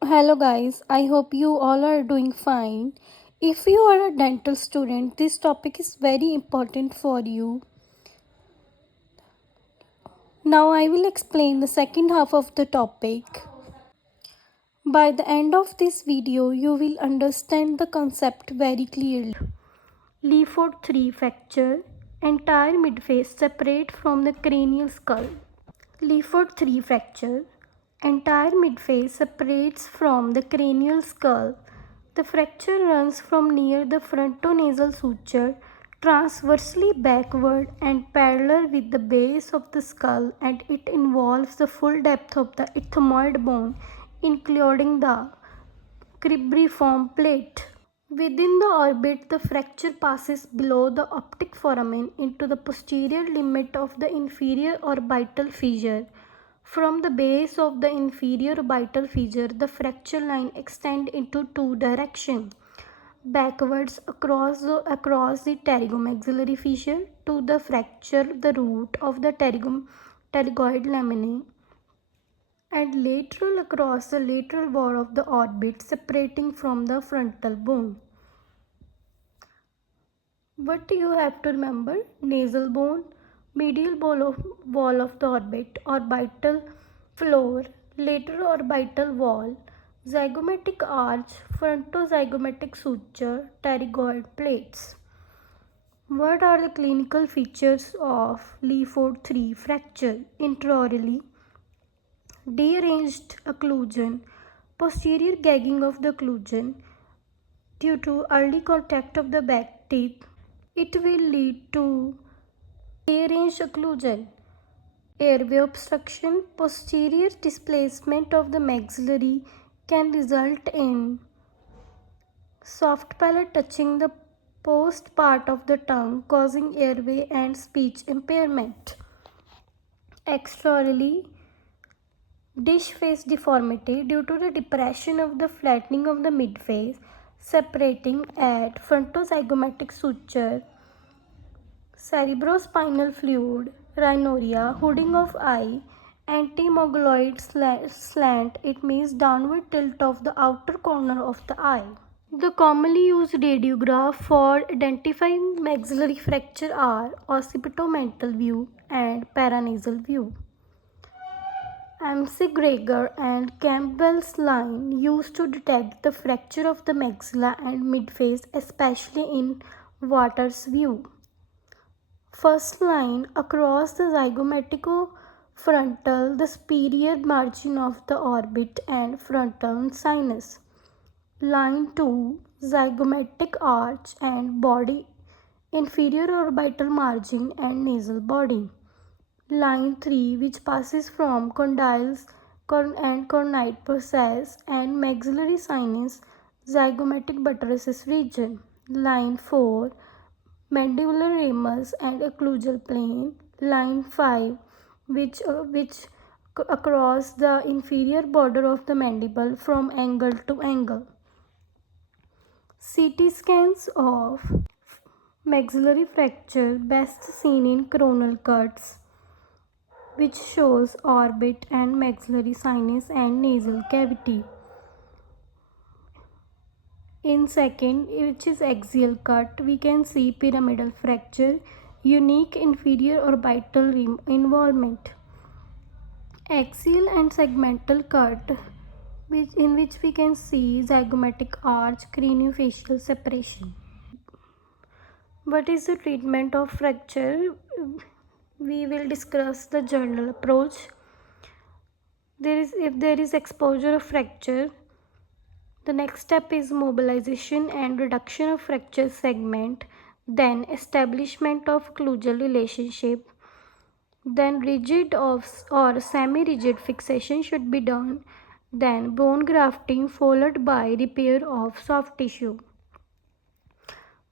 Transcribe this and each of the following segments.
Hello guys, I hope you all are doing fine. If you are a dental student, this topic is very important for you. Now I will explain the second half of the topic. By the end of this video, you will understand the concept very clearly. Lefort 3 fracture, entire midface separate from the cranial skull. Lefort 3 fracture, entire midface separates from the cranial skull. The fracture runs from near the frontonasal suture transversely backward and parallel with the base of the skull, and it involves the full depth of the ethmoid bone including the cribriform plate. Within the orbit, the fracture passes below the optic foramen into the posterior limit of the inferior orbital fissure. From the base of the inferior orbital fissure, the fracture line extends into two directions. Backwards across the pterygomaxillary fissure to the fracture the root of the pterygoid laminae, and lateral across the lateral wall of the orbit separating from the frontal bone. What you have to remember: nasal bone, medial wall of the orbit, orbital floor, lateral orbital wall, zygomatic arch, frontozygomatic suture, pterygoid plates. What are the clinical features of Lefort 3 fracture? Intraorally, dearranged occlusion, posterior gagging of the occlusion due to early contact of the back teeth. It will lead to dearranged occlusion, airway obstruction, posterior displacement of the maxillary can result in soft palate touching the post part of the tongue, causing airway and speech impairment. Extraorally, dish face deformity due to the depression of the flattening of the midface, separating at frontozygomatic suture, cerebrospinal fluid, rhinorrhea, hooding of eye, antemogloid slant, it means downward tilt of the outer corner of the eye. The commonly used radiograph for identifying maxillary fracture are occipitomental view and paranasal view. MC-Greger and Campbell's line used to detect the fracture of the maxilla and midface, especially in Waters' view. First line across the zygomatico-frontal, the superior margin of the orbit and frontal sinus. Line 2, zygomatic arch and body, inferior orbital margin and nasal body. Line 3, which passes from condyles and cornite process and maxillary sinus, zygomatic buttresses region. Line 4, mandibular ramus and occlusal plane. Line 5, which across the inferior border of the mandible from angle to angle. CT scans of maxillary fracture best seen in coronal cuts, which shows orbit and maxillary sinus and nasal cavity. In second, which is axial cut, we can see pyramidal fracture, unique inferior orbital involvement. Axial and segmental cut, in which we can see zygomatic arch, craniofacial separation. What is the treatment of fracture? We will discuss the general approach. If there is exposure of fracture, the next step is mobilization and reduction of fracture segment, then establishment of occlusal relationship, then rigid or semi-rigid fixation should be done, then bone grafting followed by repair of soft tissue.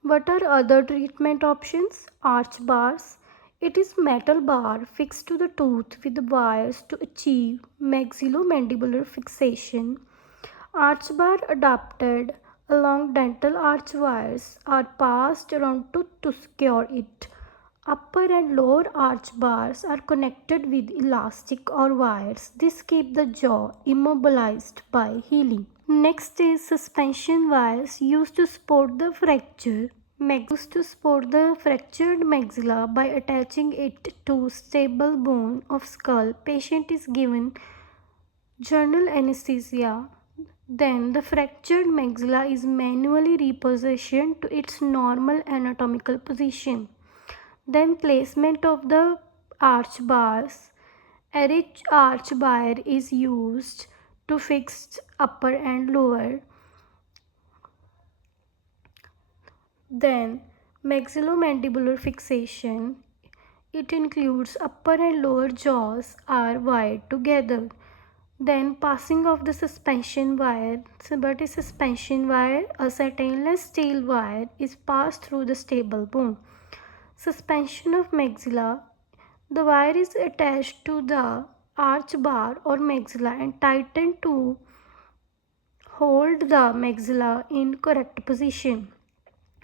What are other treatment options? Arch bars. It is metal bar fixed to the tooth with wires to achieve maxillomandibular fixation. Arch bar adapted along dental arch wires are passed around tooth to secure it. Upper and lower arch bars are connected with elastic or wires. This keeps the jaw immobilized by healing. Next is suspension wires used to support the fractured maxilla by attaching it to stable bone of skull. Patient is given general anesthesia. Then the fractured maxilla is manually repositioned to its normal anatomical position. Then placement of the arch bars. A arch bar is used to fix upper and lower. Then maxillomandibular fixation. It includes upper and lower jaws are wired together. Then passing of the suspension wire. What is suspension wire? A stainless steel wire is passed through the stable bone. Suspension of maxilla. The wire is attached to the arch bar or maxilla and tightened to hold the maxilla in correct position.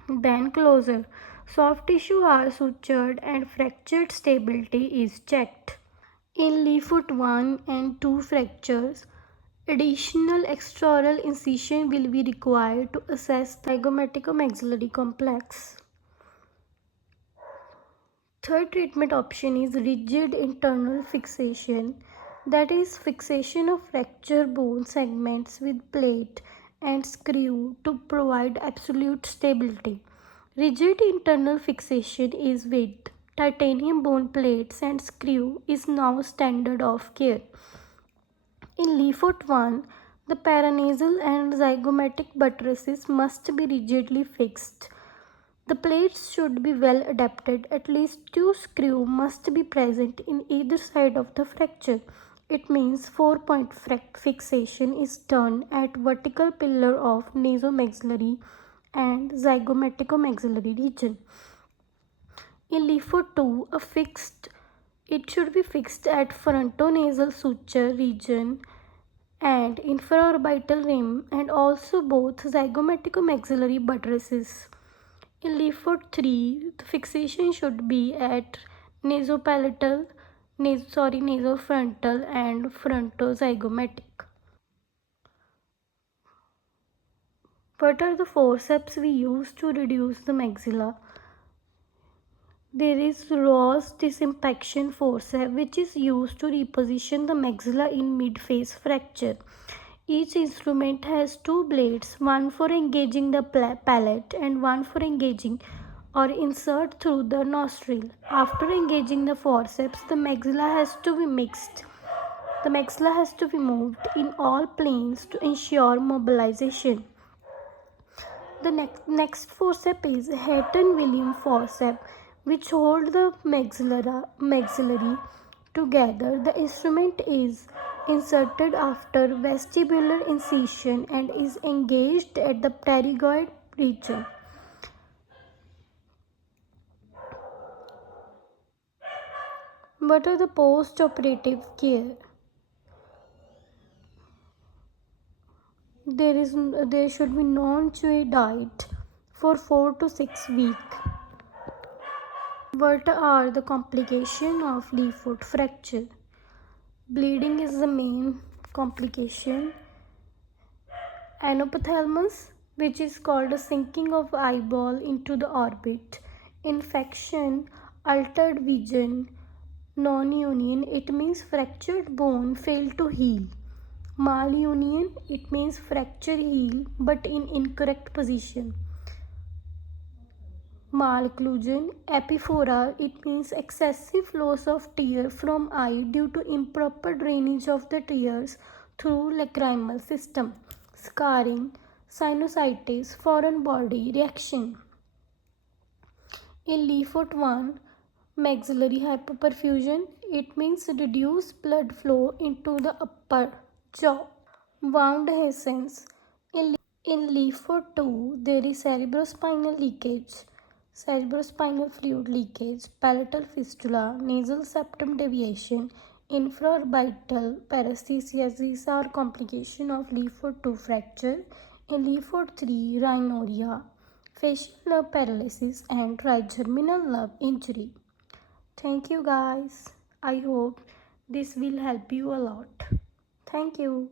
Then closure. Soft tissue are sutured and fractured stability is checked. In lefort 1 and 2 fractures, additional extraoral incision will be required to assess the zygomaticomaxillary complex. Third treatment option is rigid internal fixation, that is fixation of fracture bone segments with plate and screw to provide absolute stability. Rigid internal fixation is with titanium bone plates and screw is now standard of care. In lefort 1, the paranasal and zygomatic buttresses must be rigidly fixed. The plates should be well adapted. At least 2 screws must be present in either side of the fracture. It means 4-point fixation is done at vertical pillar of nasomaxillary and zygomaticomaxillary region. In lefort 2, it should be fixed at frontonasal suture region and infraorbital rim and also both zygomaticomaxillary buttresses. In lefort 3, the fixation should be at nasofrontal and frontozygomatic. What are the forceps we use to reduce the maxilla? There is Ross disimpaction forceps, which is used to reposition the maxilla in mid-phase fracture. Each instrument has 2 blades, one for engaging the palate and one for engaging or insert through the nostril. After engaging the forceps, the maxilla has to be mixed. The maxilla has to be moved in all planes to ensure mobilization. The next forceps is Hatton-Williams forceps, which hold the maxillary together. The instrument is inserted after vestibular incision and is engaged at the pterygoid region. What are the post-operative care? There should be non-chewy diet for 4 to 6 weeks. What are the complications of lefort fracture? Bleeding is the main complication. Anophthalmos, which is called a sinking of eyeball into the orbit. Infection, altered vision, non-union, it means fractured bone failed to heal. Malunion, it means fracture heal but in incorrect position. Malocclusion, epiphora, it means excessive loss of tear from eye due to improper drainage of the tears through lacrimal system. Scarring, sinusitis, foreign body reaction. In lefort 1, maxillary hypoperfusion, it means reduced blood flow into the upper jaw. Wound hastens. In lefort 2, there is cerebrospinal leakage, cerebrospinal fluid leakage, palatal fistula, nasal septum deviation, infraorbital paresthesia. These are complications of lefort 2 fracture. In lefort 3, rhinorrhea, facial nerve paralysis and trigeminal nerve injury. Thank you guys. I hope this will help you a lot. Thank you.